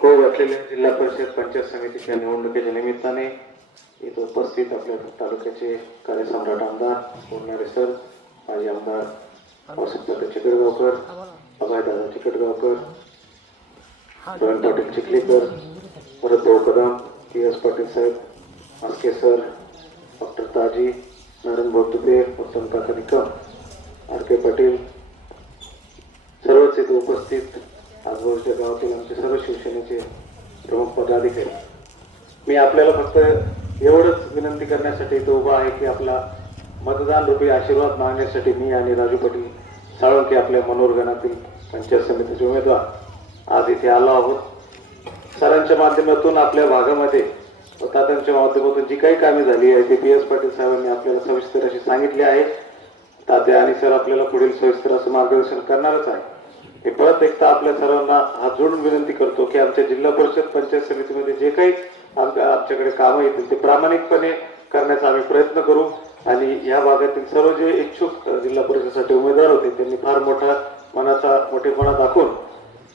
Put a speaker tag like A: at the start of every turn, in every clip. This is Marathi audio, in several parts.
A: हो घातलेल्या जिल्हा परिषद पंचायत समितीच्या निवडणुकीच्या निमित्ताने इथं उपस्थित आपल्या तालुक्याचे कार्यसम्राट आमदार बोलणारे सर माजी आमदार वसंतदादा चिकडगावकर अभयदादा चिकडगावकर रोहन पाटील चिखलीकर परत भाऊ कदम पी एस पाटील साहेब आस्के सर डॉक्टर ताजी नारायण भाऊ तुपे उत्तम काका निकम आर के पाटील सर्वच इथे उपस्थित आजूबाजूच्या गावातील आमचे सर्व शिवसेनेचे प्रमुख पदाधिकारी. मी आपल्याला फक्त एवढंच विनंती करण्यासाठी इथं उभा आहे की आपला मतदान रूपी आशीर्वाद मागण्यासाठी मी आणि राजू पाटील साळुंके आपल्या मनोरगणातील पंचायत समितीचे उमेदवार आज इथे आलो आहोत. सरांच्या माध्यमातून आपल्या भागामध्ये व तात्यांच्या माध्यमातून जी काही कामे झाली आहे ते पी एस पाटील साहेबांनी आपल्याला सविस्तर अशी सांगितली आहे. तात्या आणि सर आपल्याला पुढील सविस्तर असं मार्गदर्शन करणारच आहे मी परत एकदा आपल्या सर्वांना हात जोडून विनंती करतो की आमच्या जिल्हा परिषद पंचायत समितीमध्ये जे काही आमच्या आमच्याकडे कामं येतील ते प्रामाणिकपणे करण्याचा आम्ही प्रयत्न करू. आणि या भागातील सर्व जे इच्छुक जिल्हा परिषदेसाठी उमेदवार होते त्यांनी फार मोठा मनाचा मोठेपणा दाखवून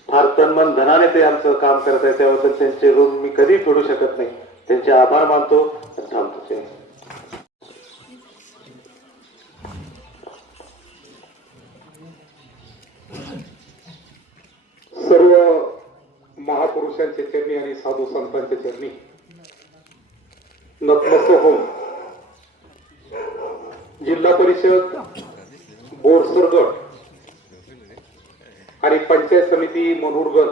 A: फार तन मन धनाने ते आमचं काम करत आहे त्याबद्दल त्यांचे ऋण मी कधी फेडू शकत नाही. त्यांचे आभार मानतो.
B: करणे चरणी नतमस्त होऊन जिल्हा परिषद बोरसरगड आणि पंचायत समिती मनोरगड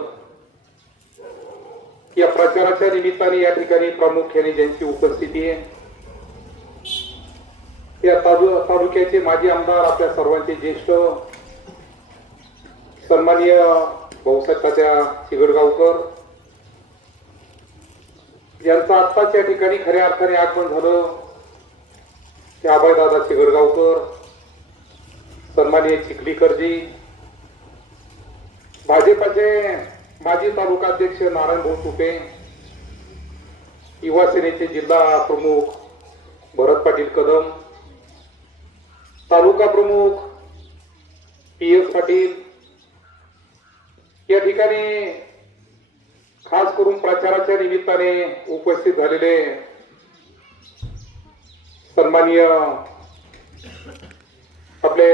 B: या प्रचाराच्या निमित्ताने या ठिकाणी प्रामुख्याने ज्यांची उपस्थिती आहे या तालुक्याचे माजी आमदार आपल्या सर्वांचे ज्येष्ठ सन्माननीय भाऊसाहेब तात्या चिगडगावकर यांचं आत्ताच या ठिकाणी खऱ्या अर्थाने आगमन झालं. ते अभयदादा चिगडगावकर सन्माननीय चिखलीकरजी भाजपाचे माजी तालुका अध्यक्ष नारायण भाऊ तुपे युवा सेनेचे जिल्हा प्रमुख भरत पाटील कदम तालुका प्रमुख पी एस पाटील. या ठिकाणी खास करून प्रचाराच्या निमित्ताने उपस्थित झालेले सन्माननीय आपले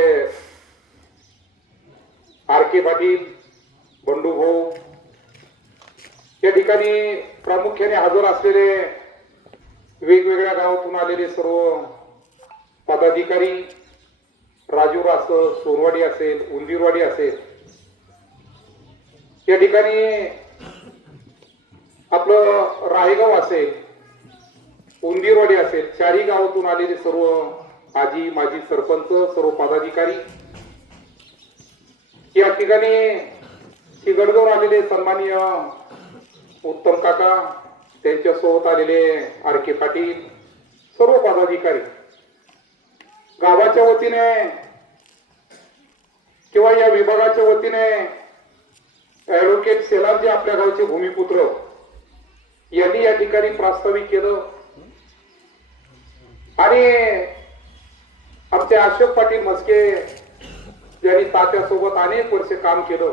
B: आर के पाटील बंडू भाऊ या ठिकाणी प्रामुख्याने हजर असलेले वेगवेगळ्या गावातून आलेले सर्व पदाधिकारी राजूर असं सोनवाडी असेल उंदीरवाडी असेल या ठिकाणी आपलं रायगाव असेल उंदीरवाडी असेल चारही गावातून आलेले सर्व आजी माजी सरपंच सर्व पदाधिकारी या ठिकाणी चिगडगावर आलेले सन्माननीय उत्तम काका त्यांच्यासोबत आलेले आर के पाटील सर्व पदाधिकारी. गावाच्या वतीने किंवा या विभागाच्या वतीने ऍडव्होकेट सेलारजी आपल्या गावचे भूमिपुत्र यांनी या ठिकाणी प्रास्ताविक केलं. आणि आमचे अशोक पाटील मस्के यांनी तात्यासोबत अनेक वर्ष काम केलं.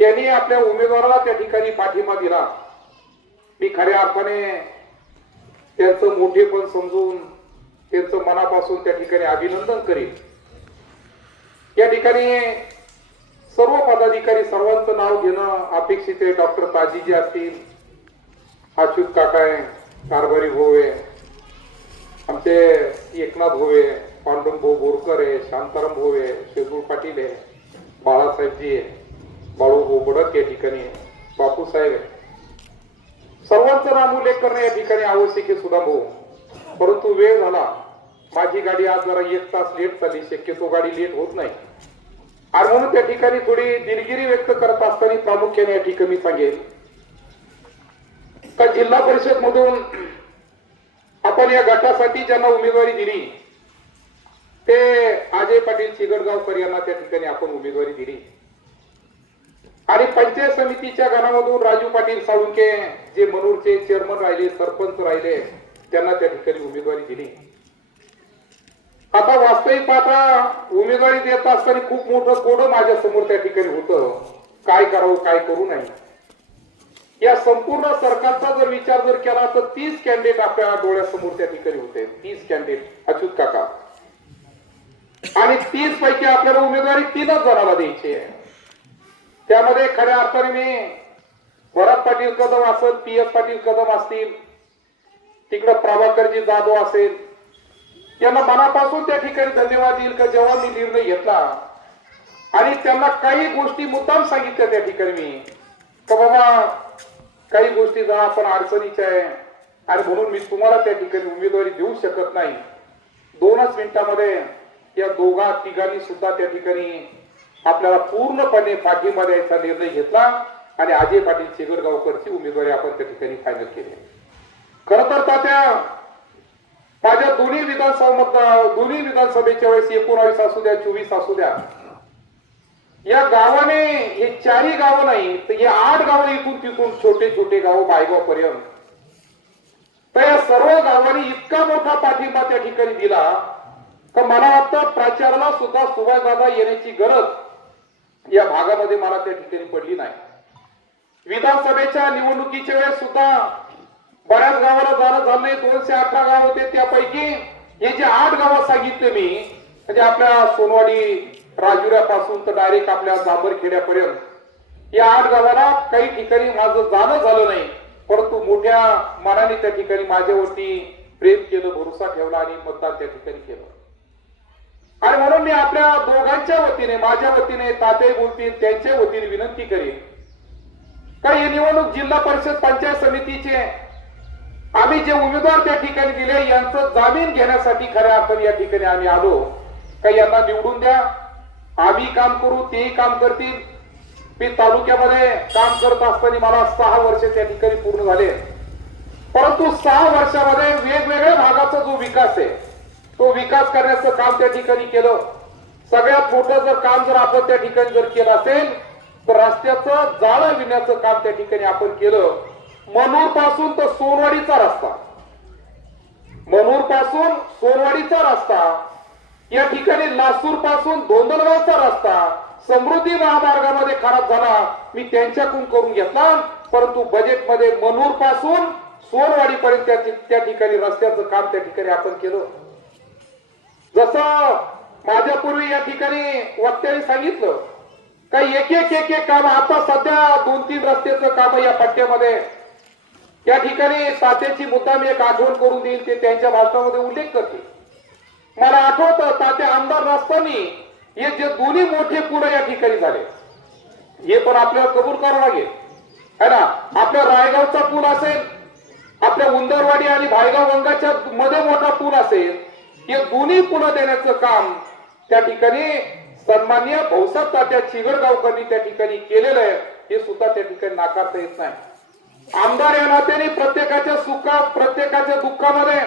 B: त्यांनी आपल्या उमेदवाराला त्या ठिकाणी पाठिंबा दिला. मी खऱ्या अर्थाने त्यांचं मोठेपण समजून त्यांचं मनापासून त्या ठिकाणी अभिनंदन करीन. या ठिकाणी सर्व पदाधिकारी सर्वांचं नाव घेणं अपेक्षित आहे. डॉक्टर ताजीजी असतील अच्युत काका आहे कारभारी भाऊ आहे आमचे एकनाथ भाऊ आहे पांडुरंग भाऊ बोरकर आहे शांताराम भाऊ आहे शेजूळ पाटील आहे बाळासाहेबजी आहे बाळू भाऊ बडक या ठिकाणी आहे बापूसाहेब आहे. सर्वांचं नाम उल्लेख करणे या ठिकाणी आवश्यक आहे सुद्धा भाऊ. परंतु वेळ झाला. माझी गाडी आज जरा एक तास लेट झाली शक्यतो गाडी लेट होत नाही. आणि म्हणून त्या ठिकाणी थोडी दिलगिरी व्यक्त करत असताना प्रामुख्याने या ठिकाणी सांगेल का जिल्हा परिषद मधून आपण या गटासाठी ज्यांना उमेदवारी दिली ते अजय पाटील चिगडगावकर यांना त्या ठिकाणी आपण उमेदवारी दिली. आणि पंचायत समितीच्या गणामधून राजू पाटील साळुंके जे मनूरचे चेअरमन राहिले सरपंच राहिले त्यांना त्या ठिकाणी उमेदवारी दिली. आता वास्तविक पाहता उमेदवारी देत असताना खूप मोठं कोडं माझ्यासमोर त्या ठिकाणी होतं. काय करावं काय करू नाही या संपूर्ण सरकारचा जर विचार जर केला तर तीस कॅन्डिडेट आपल्या डोळ्यासमोर त्या ठिकाणी होते. तीस कॅन्डिडेट अच्युत काका. आणि तीस पैकी आपल्याला उमेदवारी तीनच जणाला द्यायची आहे. त्यामध्ये खऱ्या अर्थाने मी भरत पाटील कदम असेल पी एस पाटील कदम असतील तिकडं प्रभाकरजी जाधव असेल यांना मनापासून त्या ठिकाणी धन्यवाद देईल का? जेव्हा मी निर्णय घेतला. आणि त्यांना काही गोष्टी मुद्दाम सांगितल्या त्या ठिकाणी मी. का बाबा काही गोष्टी जरा आपण अडचणीच्या आहे. आणि म्हणून मी तुम्हाला त्या ठिकाणी उमेदवारी देऊ शकत नाही. दोनच मिनिटामध्ये या दोघा तिघांनी सुद्धा त्या ठिकाणी आपल्याला पूर्णपणे पाठिंबा द्यायचा निर्णय घेतला. आणि अजय पाटील शेगरगावकरची उमेदवारी आपण त्या ठिकाणी फायनल केली. खर तर त्या माझ्या दोन्ही विधानसभा मतदार दोन्ही विधानसभेच्या वेळेस एकोणावीस असू द्या चोवीस असू द्या. या गावाने हे चारही गावं नाही तर हे आठ गावं इथून तिथून छोटे छोटे गाव बायगाव पर्यंत तर या सर्व गावांनी इतका मोठा पाठिंबा त्या ठिकाणी दिला तर मला वाटतं प्रचाराला सुद्धा सुभाषदादा येण्याची गरज या भागामध्ये मला त्या ठिकाणी पडली नाही. विधानसभेच्या निवडणुकीच्या वेळेस सुद्धा बऱ्याच गावाला जाणं झालंय. दोनशे अठरा गाव होते त्यापैकी. हे जे आठ गावात सांगितले मी म्हणजे आपल्या सोनवाडी राजुऱ्यापासून तर डायरेक्ट आपल्या जांभरखेड्यापर्यंत. या आठ गावाला काही ठिकाणी माझं जाणं झालं नाही. परंतु मोठ्या मनाने त्या ठिकाणी माझ्यावरती प्रेम केलं भरोसा ठेवला आणि मतदान त्या ठिकाणी केलं. आणि म्हणून मी आपल्या दोघांच्या वतीने माझ्या वतीने ताते बोलतील त्यांच्या वतीने विनंती करेन. का ही निवडणूक जिल्हा परिषद पंचायत समितीचे आम्ही जे उमेदवार त्या ठिकाणी दिले यांचं जामीन घेण्यासाठी खऱ्या अर्थाने या ठिकाणी आम्ही आलो. का यांना निवडून द्या. आम्ही काम करू तेही काम करतील. मी तालुक्यामध्ये काम करत असताना मला सहा वर्ष त्या ठिकाणी पूर्ण झाले. परंतु सहा वर्षामध्ये वेगवेगळ्या भागाचा जो विकास आहे तो विकास करण्याचं काम त्या ठिकाणी केलं. सगळ्यात मोठं जर काम जर आपण त्या ठिकाणी जर केलं असेल तर रस्त्याचं जाळं विण्याचं काम त्या ठिकाणी आपण केलं. मनूरपासून तर सोनवाडीचा रस्ता. मनूरपासून सोनवाडीचा रस्ता या ठिकाणी लासूरपासून धोंदलगावचा रस्ता समृद्धी महामार्गामध्ये खराब झाला. मी त्यांच्याकडून करून घेतला परंतु बजेटमध्ये मनूरपासून सोनवाडी पर्यंत त्या ठिकाणी रस्त्याचं काम त्या ठिकाणी आपण केलं. जसं माझ्यापूर्वी या ठिकाणी वक्त्याने सांगितलं का एक एक एक एक काम आता सध्या दोन तीन रस्त्याचं काम या पट्ट्यामध्ये या ठिकाणी तात्याची मुद्दाम एक आठवण करून देईल ते त्यांच्या भाषणामध्ये उल्लेख करते. मला आठवतं तात्या आमदार नसताना हे जे दोन्ही मोठे पुढे या ठिकाणी झाले. हे पण आपल्याला कबूल करावं लागेल. है ना? आपल्या रायगावचा पूल असेल आपल्या उंदरवाडी आणि भायगाव गंगाच्या मध्ये मोठा पूल असेल हे दोन्ही पुलं देण्याचं काम त्या ठिकाणी सन्मान्य भाऊसाहेब तात्या चिगडगावकरांनी त्या ठिकाणी केलेलं आहे. हे सुद्धा त्या ठिकाणी नाकारता येत नाही. आमदार या नात्याने प्रत्येकाच्या सुखात प्रत्येकाच्या दुःखामध्ये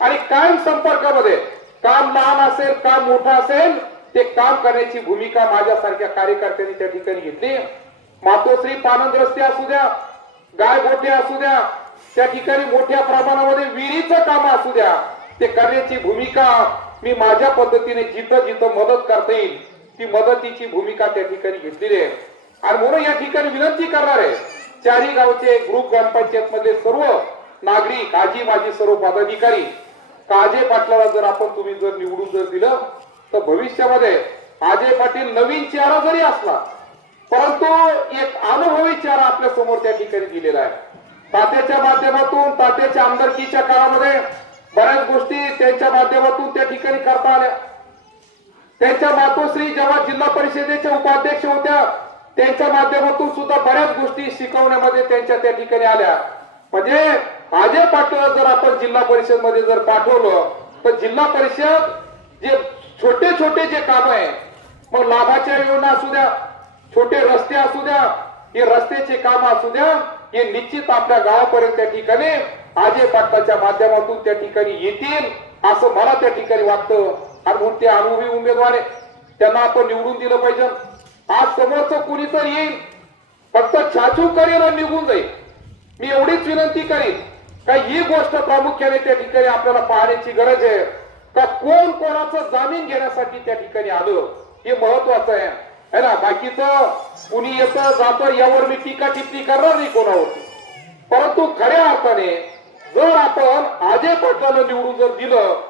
B: आणि कायम संपर्कामध्ये काम लहान असेल काम मोठं असेल ते काम करण्याची भूमिका माझ्यासारख्या कार्यकर्त्यांनी त्या ठिकाणी घेतली. मातोश्री पानंद रस्ते असू द्या गाय गोटे असू द्या त्या ठिकाणी मोठ्या प्रमाणामध्ये विहिरीचं काम असू द्या ते करण्याची भूमिका मी माझ्या पद्धतीने जिथं जिथं मदत करता येईल ती मदतीची भूमिका त्या ठिकाणी घेतलेली आहे. आणि म्हणून या ठिकाणी विनंती करणार आहे चारी गावचे ग्रुप ग्रामपंचायत मधले सर्व नागरिक आजी माजी सर्व पदाधिकारी काजे पाटलाला जर आपण तुम्ही जर निवडून जर दिलं तर भविष्यामध्ये आजे पाटील नवीन चेहरा जरी असला परंतु एक अनुभवी चेहरा आपल्यासमोर त्या ठिकाणी दिलेला आहे. तात्याच्या माध्यमातून तात्याच्या आमदारकीच्या काळामध्ये बऱ्याच गोष्टी त्यांच्या माध्यमातून त्या ठिकाणी करता आल्या. त्यांच्या मातोश्री जेव्हा जिल्हा परिषदेच्या उपाध्यक्ष होत्या त्यांच्या माध्यमातून सुद्धा बऱ्याच गोष्टी शिकवण्यामध्ये त्यांच्या त्या ठिकाणी आल्या. म्हणजे अजय पाटील जर आपण जिल्हा परिषदमध्ये जर पाठवलं तर जिल्हा परिषद जे छोटे छोटे जे काम आहे मग लाभाच्या योजना असू द्या छोटे रस्ते असू द्या हे रस्त्याचे काम असू द्या हे निश्चित आपल्या गावापर्यंत त्या ठिकाणी अजय पाटलाच्या माध्यमातून त्या ठिकाणी येतील असं मला त्या ठिकाणी वाटतं. आणि म्हणून ते अनुभवी उमेदवार आहे. त्यांना आपण निवडून दिलं पाहिजे. आज समोरचं कुणीतर येईल. फक्त छाचू करेल आणि निघून जाईल. मी एवढीच विनंती करीन का ही गोष्ट प्रामुख्याने त्या ठिकाणी आपल्याला पाहण्याची गरज आहे. का कोण कोणाचं जामीन घेण्यासाठी त्या ठिकाणी आलं हे महत्वाचं आहे. है ना? बाकीचं कुणी येतं जातं यावर मी टीका टिप्पणी करणार नाही कोणावरती. परंतु खऱ्या अर्थाने जर आपण आजे पाटलाला निवडून जर दिलं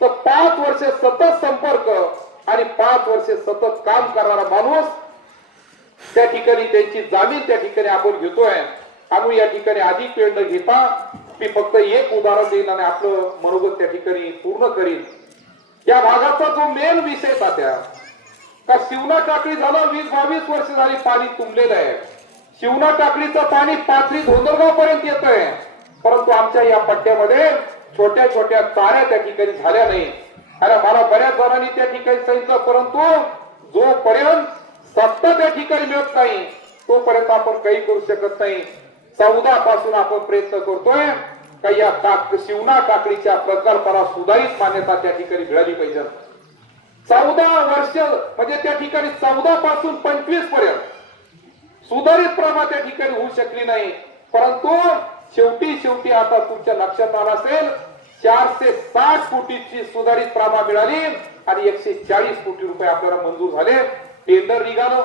B: तर पाच वर्ष सतत संपर्क आणि पाच वर्षे सतत काम करणारा माणूस त्या ठिकाणी त्यांची जामीन त्या ठिकाणी आपण घेतोय. आम्ही या ठिकाणी अधिक वेळ न घेता मी फक्त एक उदाहरण देईन आणि आपलं मनोगत त्या ठिकाणी पूर्ण करीन. या भागाचा जो मेन विषय तात्या का शिवना टाकळी झाला वीस बावीस वर्ष झाली पाणी तुंबलेलं आहे. शिवना टाकळीचं पाणी पाथरी धोंदरगाव पर्यंत येत आहे परंतु आमच्या या पट्ट्यामध्ये छोट्या छोट्या चाऱ्या त्या ठिकाणी झाल्या नाही अरे मला बऱ्याच जणांनी त्या ठिकाणी सांगितलं परंतु जोपर्यंत सत्ता त्या ठिकाणी मिळत नाही तोपर्यंत आपण काही करू शकत नाही. चौदा पासून आपण प्रयत्न करतोय का या काक शिवना काकडीच्या प्रकल्पाला सुधारित मान्यता त्या ठिकाणी मिळाली पाहिजे. चौदा वर्ष म्हणजे त्या ठिकाणी चौदा पासून पंचवीसपर्यंत. सुधारित प्रमाण त्या ठिकाणी होऊ शकली नाही. परंतु शेवटी शेवटी आता तुमच्या लक्षात आला असेल चारशे साठ कोटीची सुधारित प्रमाण मिळाली आणि एकशे चाळीस कोटी रुपये आपल्याला मंजूर झाले. टेंडर निघालं.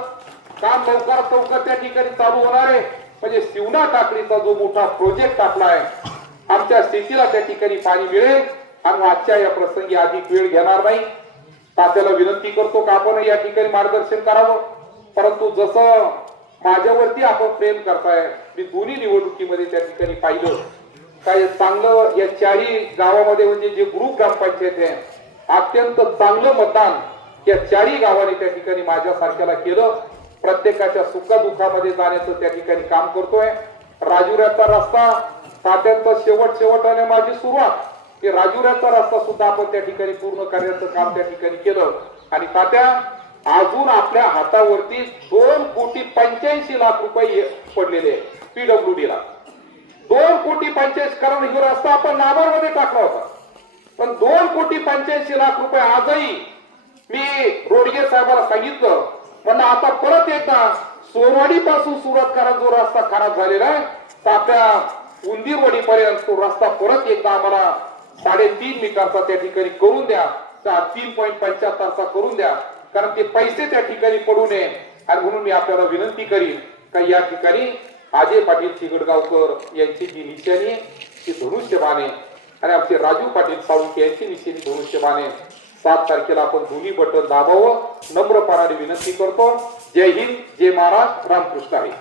B: काम लवकरात लवकर त्या ठिकाणी चालू होणार आहे. म्हणजे शिवना टाकळीचा जो मोठा प्रोजेक्ट टाकला आहे आमच्या शेतीला त्या ठिकाणी पाणी मिळेल आणि आजच्या या प्रसंगी अधिक वेळ घेणार नाही. तात्याला विनंती करतो का आपण या ठिकाणी मार्गदर्शन करावं? परंतु जसं माझ्यावरती आपण प्रेम करताय मी दोन्ही निवडणुकीमध्ये त्या ठिकाणी पाहिलं. काय चांगलं या चारही गावामध्ये म्हणजे जे ग्रुप ग्रामपंचायत आहे अत्यंत चांगलं मतदान या चारही गावाने त्या ठिकाणी माझ्यासारख्याला केलं. प्रत्येकाच्या सुखदुःखामध्ये जाण्याचं त्या ठिकाणी काम करतोय. राजुऱ्याचा रस्ता तात्यांचा शेवट शेवट आणि माझी सुरुवात. ते राजुऱ्याचा रस्ता सुद्धा आपण त्या ठिकाणी पूर्ण करण्याचं काम त्या ठिकाणी केलं. आणि तात्या अजून आपल्या हातावरती दोन कोटी पंच्याऐंशी लाख रुपये पडलेले पीडब्ल्यू ला. दोन कोटी पंच्याऐंशी कारण ही रस्ता आपण नाबारमध्ये टाकला होता. पण दोन कोटी पंच्याऐंशी लाख रुपये आजही मी रोडगे साहेबाला सांगितलं. पण आता परत एकदा सोनवाडी पासून सुरुवात करा जो रस्ता खराब झालेला आहे तर आपल्या उंदीरवाडी पर्यंत तो रस्ता परत एकदा आम्हाला साडेतीन मीटरचा त्या ठिकाणी करून द्या. तीन पॉईंट पंच्याहत्तरचा करून द्या. कारण ते पैसे त्या ठिकाणी पडू नये. आणि म्हणून मी आपल्याला विनंती करीन का या ठिकाणी अजय पाटील चिगडगावकर यांची जी निशाणी आहे, ती धनुष्यबाण आणि आमचे राजू पाटील साळुंके यांची निशाणी धनुष्यबाण सात तारखेला आपण दोन्ही बटन दाबावं. नम्रपणाने विनंती करतो. जय हिंद जय महाराज रामकृष्ण आहे.